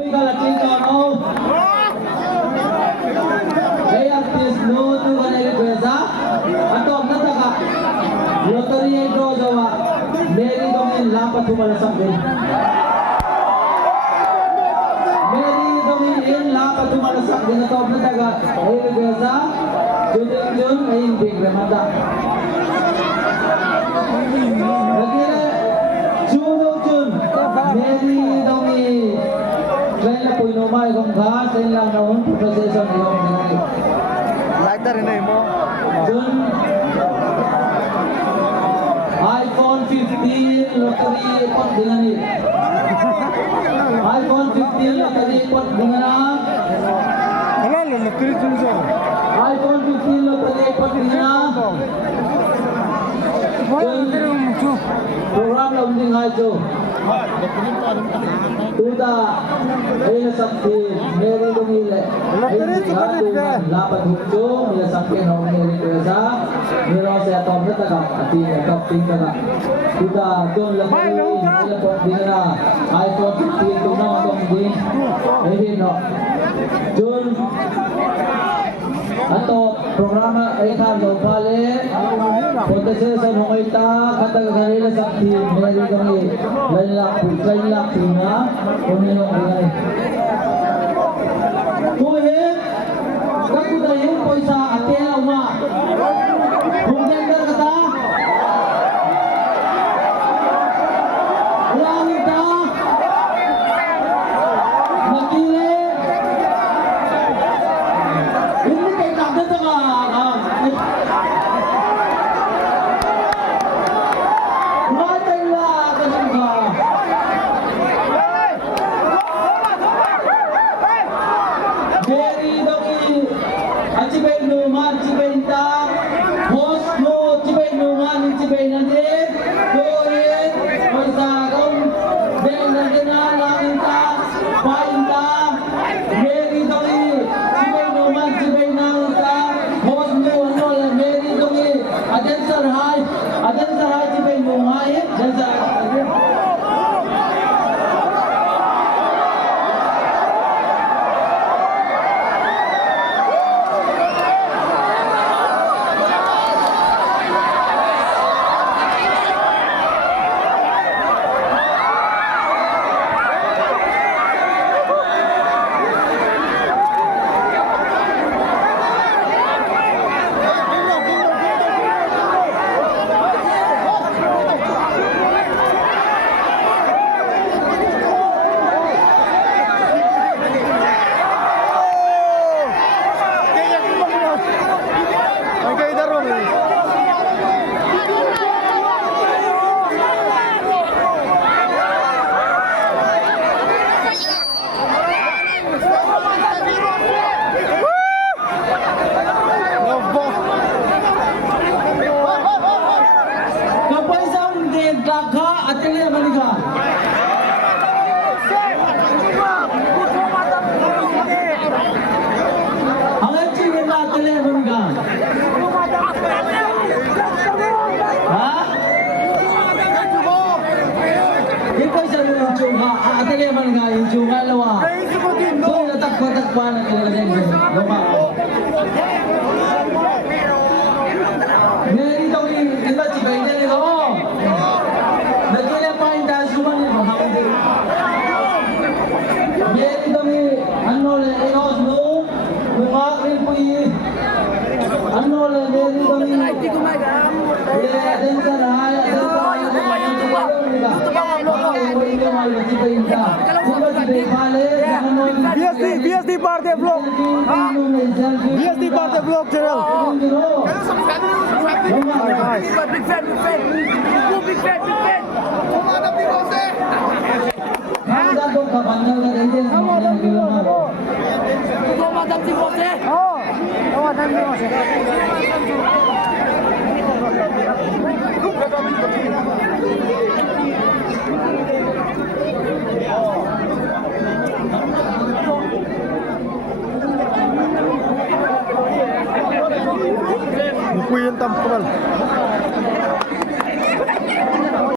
Chika no. Hey artist no tu kan ini biasa. Atau apa tak? Lottery itu jawa. Meri domain lapat cuma sampai. Meri domain lapat cuma sampai. Atau apa tak? Ini biasa. Jun ini big ramada. Meri domain. Kaya po inumay kong ka, kaya lang na un procession yung nanay. Lighter ini mo. Dun, iPhone 15 lottery pot dengan ni. iPhone 15 lottery pot dengan na. Halal lottery tulis. iPhone 15 lottery pot dengan na. Program la unding hajo. Tuda ayah sakti meri dumile. Lapat hujo mila sakti no meri kuasa. Mira saya tahu kita tak hati tak tinggal. Tuda don lagi mila pot dina. iPhone 15 tu nama dong di. Ini no. Don atau program ekar lokale. Potensi semuanya kata kali sakti meri kami lain punya pemilu ini. Tuhan, kamu dah yang poisa atel uma. Kemudian kata, langita, makile. Ini kita ada tengah. BSD Party Vlog. BSD Party Vlog channel. Big fan. Big fan.